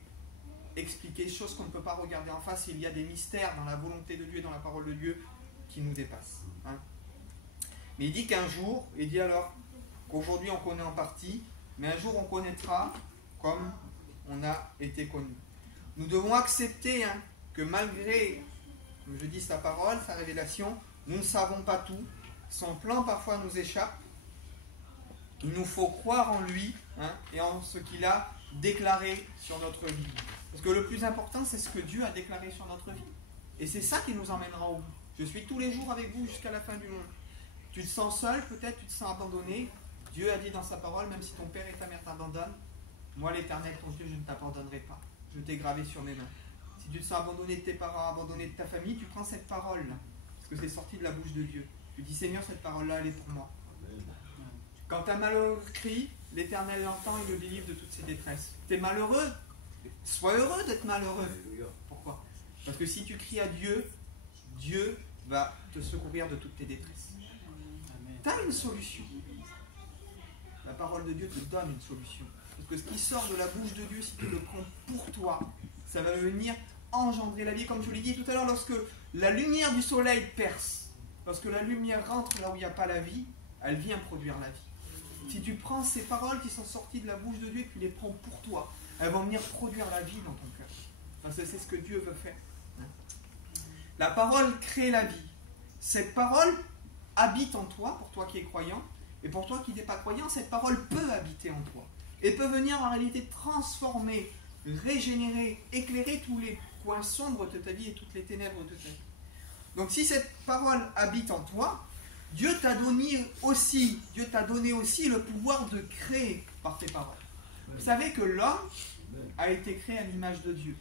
expliquer, chose qu'on ne peut pas regarder en face. Il y a des mystères dans la volonté de Dieu et dans la parole de Dieu qui nous dépassent. Mais il dit qu'un jour, il dit alors qu'aujourd'hui on connaît en partie, mais un jour on connaîtra comme on a été connu. Nous devons accepter que malgré, comme je dis, sa parole, sa révélation, nous ne savons pas tout. Son plan parfois nous échappe. Il nous faut croire en lui et en ce qu'il a déclaré sur notre vie. Parce que le plus important, c'est ce que Dieu a déclaré sur notre vie. Et c'est ça qui nous emmènera au bout. Je suis tous les jours avec vous jusqu'à la fin du monde. Tu te sens seul, peut-être, tu te sens abandonné. Dieu a dit dans sa parole, même si ton père et ta mère t'abandonnent, moi l'Éternel, ton Dieu, je ne t'abandonnerai pas. Je t'ai gravé sur mes mains. Si tu te sens abandonné de tes parents, abandonné de ta famille, tu prends cette parole-là. Parce que c'est sorti de la bouche de Dieu. Tu dis, Seigneur, cette parole-là, elle est pour moi. Quand un malheureux crie, l'Éternel l'entend et le délivre de toutes ses détresses. Tu es malheureux? Sois heureux d'être malheureux. Pourquoi? Parce que si tu cries à Dieu, Dieu va te secourir de toutes tes détresses. Tu as une solution. La parole de Dieu te donne une solution. Parce que ce qui sort de la bouche de Dieu, si tu le prends pour toi, ça va venir engendrer la vie. Comme je l'ai dit tout à l'heure, lorsque la lumière du soleil perce, lorsque la lumière rentre là où il n'y a pas la vie, elle vient produire la vie. Si tu prends ces paroles qui sont sorties de la bouche de Dieu et que tu les prends pour toi, elles vont venir produire la vie dans ton cœur. Parce que c'est ce que Dieu veut faire. La parole crée la vie. Cette parole habite en toi, pour toi qui es croyant, et pour toi qui n'es pas croyant, cette parole peut habiter en toi. Et peut venir en réalité transformer, régénérer, éclairer tous les coins sombres de ta vie et toutes les ténèbres de ta vie. Donc si cette parole habite en toi, Dieu t'a donné aussi le pouvoir de créer par tes paroles. Vous savez que l'homme a été créé à l'image de Dieu.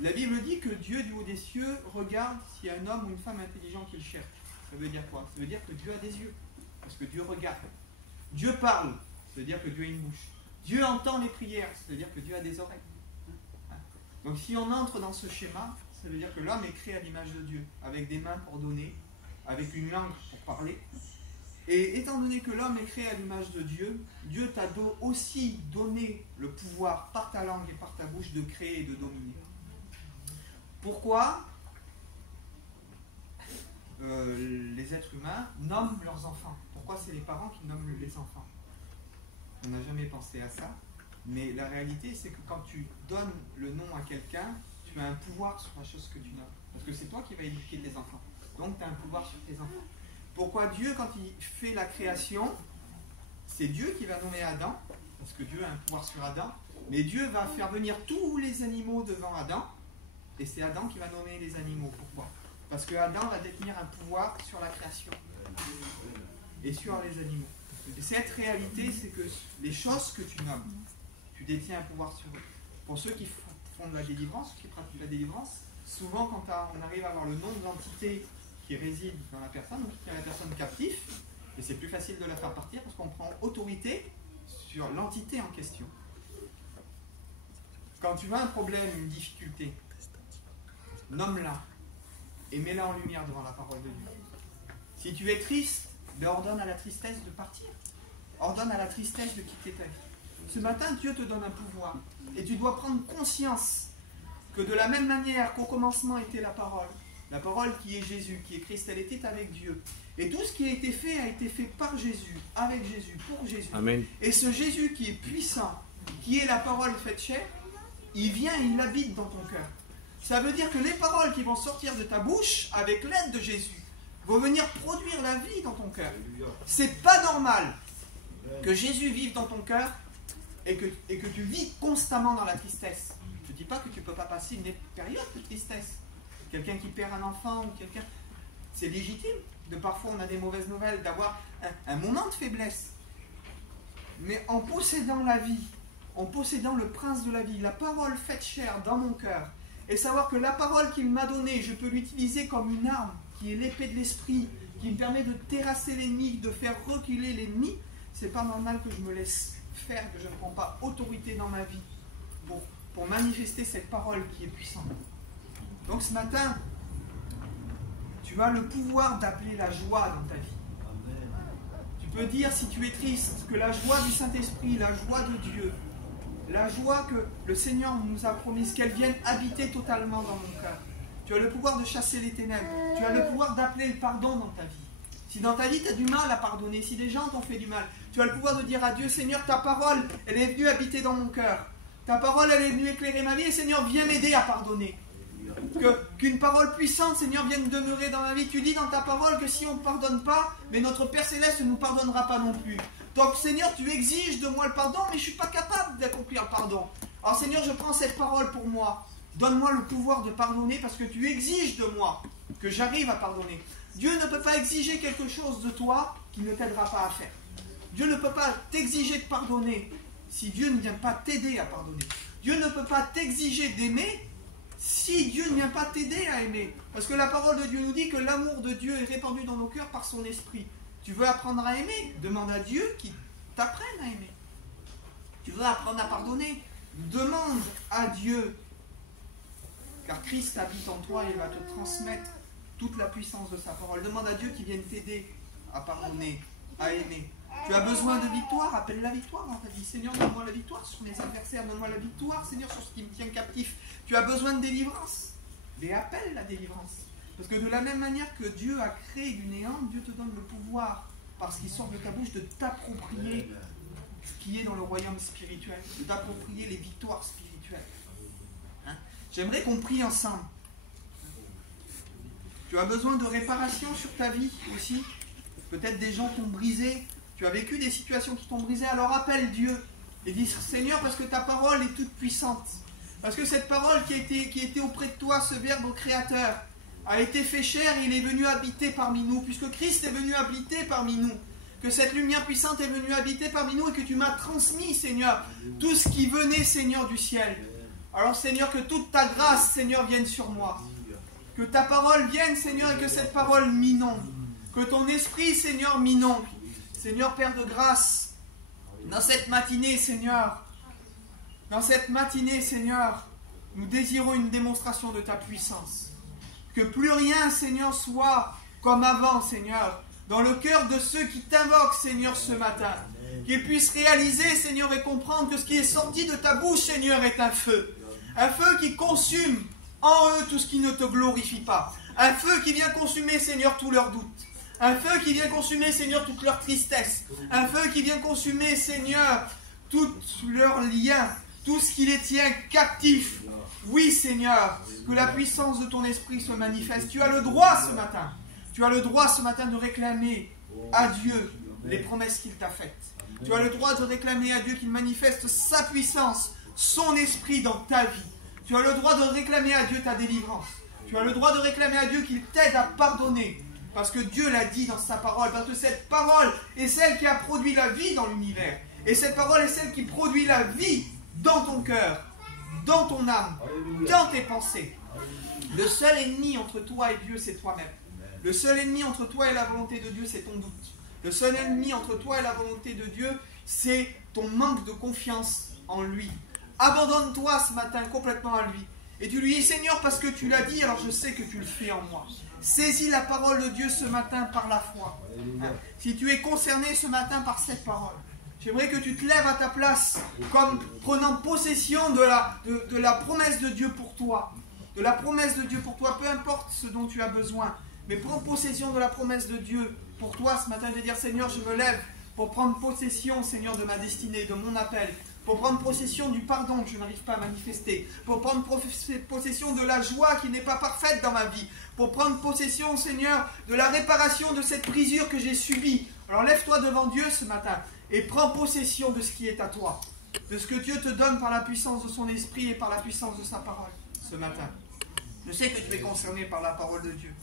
La Bible dit que Dieu du haut des cieux regarde s'il y a un homme ou une femme intelligent qu'il cherche. Ça veut dire quoi? Ça veut dire que Dieu a des yeux. Parce que Dieu regarde. Dieu parle. Ça veut dire que Dieu a une bouche. Dieu entend les prières. Ça veut dire que Dieu a des oreilles. Donc si on entre dans ce schéma, ça veut dire que l'homme est créé à l'image de Dieu. Avec des mains pour donner. Avec une langue pour parler. Et étant donné que l'homme est créé à l'image de Dieu, Dieu t'a aussi donné le pouvoir par ta langue et par ta bouche de créer et de dominer. Pourquoi les êtres humains nomment leurs enfants? Pourquoi c'est les parents qui nomment les enfants? On n'a jamais pensé à ça, mais la réalité c'est que quand tu donnes le nom à quelqu'un, tu as un pouvoir sur la chose que tu nommes. Parce que c'est toi qui vas éduquer tes enfants. Donc tu as un pouvoir sur tes enfants. Pourquoi Dieu, quand il fait la création, c'est Dieu qui va nommer Adam, parce que Dieu a un pouvoir sur Adam, mais Dieu va faire venir tous les animaux devant Adam, et c'est Adam qui va nommer les animaux. Pourquoi? Parce que Adam va détenir un pouvoir sur la création et sur les animaux. Et cette réalité, c'est que les choses que tu nommes, tu détiens un pouvoir sur eux. Pour ceux qui font de la délivrance, qui pratiquent la délivrance, souvent quand on arrive à avoir le nom de l'entité qui réside dans la personne, donc qui tient la personne captive, et c'est plus facile de la faire partir parce qu'on prend autorité sur l'entité en question. Quand tu as un problème, une difficulté, nomme-la et mets-la en lumière devant la parole de Dieu. Si tu es triste, ordonne à la tristesse de partir. Ordonne à la tristesse de quitter ta vie. Ce matin, Dieu te donne un pouvoir et tu dois prendre conscience que de la même manière qu'au commencement était la parole qui est Jésus, qui est Christ, elle était avec Dieu. Et tout ce qui a été fait par Jésus, avec Jésus, pour Jésus. Amen. Et ce Jésus qui est puissant, qui est la parole faite chair, il vient et il habite dans ton cœur. Ça veut dire que les paroles qui vont sortir de ta bouche, avec l'aide de Jésus, vont venir produire la vie dans ton cœur. C'est pas normal que Jésus vive dans ton cœur et que tu vis constamment dans la tristesse. Je ne dis pas que tu ne peux pas passer une période de tristesse. Quelqu'un qui perd un enfant ou quelqu'un... C'est légitime. De parfois on a des mauvaises nouvelles, d'avoir un moment de faiblesse. Mais en possédant la vie, en possédant le prince de la vie, la parole faite chair dans mon cœur, et savoir que la parole qu'il m'a donnée, je peux l'utiliser comme une arme, qui est l'épée de l'esprit, qui me permet de terrasser l'ennemi, de faire reculer l'ennemi, c'est pas normal que je me laisse faire, que je ne prends pas autorité dans ma vie pour manifester cette parole qui est puissante. Donc ce matin, tu as le pouvoir d'appeler la joie dans ta vie. Tu peux dire, si tu es triste, que la joie du Saint-Esprit, la joie de Dieu, la joie que le Seigneur nous a promise, qu'elle vienne habiter totalement dans mon cœur. Tu as le pouvoir de chasser les ténèbres. Tu as le pouvoir d'appeler le pardon dans ta vie. Si dans ta vie tu as du mal à pardonner, si des gens t'ont fait du mal, tu as le pouvoir de dire à Dieu, Seigneur, ta parole, elle est venue habiter dans mon cœur. Ta parole, elle est venue éclairer ma vie, et Seigneur, viens m'aider à pardonner. Qu'une parole puissante, Seigneur, vienne demeurer dans ma vie. Tu dis dans ta parole que si on ne pardonne pas, mais notre Père Céleste ne nous pardonnera pas non plus. Donc Seigneur, tu exiges de moi le pardon, mais je ne suis pas capable d'accomplir le pardon. Alors Seigneur, je prends cette parole pour moi. Donne-moi le pouvoir de pardonner parce que tu exiges de moi que j'arrive à pardonner. Dieu ne peut pas exiger quelque chose de toi qu'il ne t'aidera pas à faire. Dieu ne peut pas t'exiger de pardonner si Dieu ne vient pas t'aider à pardonner. Dieu ne peut pas t'exiger d'aimer si Dieu ne vient pas t'aider à aimer. Parce que la parole de Dieu nous dit que l'amour de Dieu est répandu dans nos cœurs par son esprit. Tu veux apprendre à aimer? Demande à Dieu qu'il t'apprenne à aimer. Tu veux apprendre à pardonner? Demande à Dieu. Car Christ habite en toi et il va te transmettre toute la puissance de sa parole. Demande à Dieu qu'il vienne t'aider à pardonner, à aimer. Tu as besoin de victoire, appelle la victoire dans ta vie. Seigneur, donne-moi la victoire sur mes adversaires, donne-moi la victoire, Seigneur, sur ce qui me tient captif. Tu as besoin de délivrance, mais appelle la délivrance. Parce que de la même manière que Dieu a créé du néant, Dieu te donne le pouvoir, parce qu'il sort de ta bouche, de t'approprier ce qui est dans le royaume spirituel, de t'approprier les victoires spirituelles. Hein? J'aimerais qu'on prie ensemble. Tu as besoin de réparation sur ta vie aussi. Peut-être des gens t'ont brisé. Tu as vécu des situations qui t'ont brisé. Alors appelle Dieu et dis, Seigneur, parce que ta parole est toute puissante. Parce que cette parole qui était auprès de toi, ce Verbe créateur, a été fait chair et il est venu habiter parmi nous. Puisque Christ est venu habiter parmi nous. Que cette lumière puissante est venue habiter parmi nous et que tu m'as transmis, Seigneur, tout ce qui venait, Seigneur, du ciel. Alors, Seigneur, que toute ta grâce, Seigneur, vienne sur moi. Que ta parole vienne, Seigneur, et que cette parole m'inonde. Que ton esprit, Seigneur, m'inonde. Seigneur, Père de grâce, dans cette matinée, Seigneur, nous désirons une démonstration de ta puissance. Que plus rien, Seigneur, soit comme avant, Seigneur, dans le cœur de ceux qui t'invoquent, Seigneur, ce matin. Qu'ils puissent réaliser, Seigneur, et comprendre que ce qui est sorti de ta bouche, Seigneur, est un feu. Un feu qui consume en eux tout ce qui ne te glorifie pas. Un feu qui vient consumer, Seigneur, tous leurs doutes. Un feu qui vient consumer, Seigneur, toute leur tristesse. Un feu qui vient consumer, Seigneur, tous leurs liens, tout ce qui les tient captifs. Oui, Seigneur, que la puissance de ton esprit se manifeste. Tu as le droit ce matin. Tu as le droit ce matin de réclamer à Dieu les promesses qu'il t'a faites. Tu as le droit de réclamer à Dieu qu'il manifeste sa puissance, son esprit dans ta vie. Tu as le droit de réclamer à Dieu ta délivrance. Tu as le droit de réclamer à Dieu qu'il t'aide à pardonner. Parce que Dieu l'a dit dans sa parole. Parce que cette parole est celle qui a produit la vie dans l'univers. Et cette parole est celle qui produit la vie dans ton cœur, dans ton âme, dans tes pensées. Le seul ennemi entre toi et Dieu, c'est toi-même. Le seul ennemi entre toi et la volonté de Dieu, c'est ton doute. Le seul ennemi entre toi et la volonté de Dieu, c'est ton manque de confiance en lui. Abandonne-toi ce matin complètement à lui. Et tu lui dis, Seigneur, parce que tu l'as dit, alors je sais que tu le fais en moi. Saisis la parole de Dieu ce matin par la foi. Si tu es concerné ce matin par cette parole, j'aimerais que tu te lèves à ta place comme prenant possession de la promesse de Dieu pour toi. De la promesse de Dieu pour toi, peu importe ce dont tu as besoin. Mais prends possession de la promesse de Dieu pour toi ce matin, de dire, Seigneur, je me lève pour prendre possession, Seigneur, de ma destinée, de mon appel, pour prendre possession du pardon que je n'arrive pas à manifester, pour prendre possession de la joie qui n'est pas parfaite dans ma vie, pour prendre possession, Seigneur, de la réparation de cette brisure que j'ai subie. Alors lève-toi devant Dieu ce matin et prends possession de ce qui est à toi, de ce que Dieu te donne par la puissance de son esprit et par la puissance de sa parole ce matin. Je sais que tu es concerné par la parole de Dieu.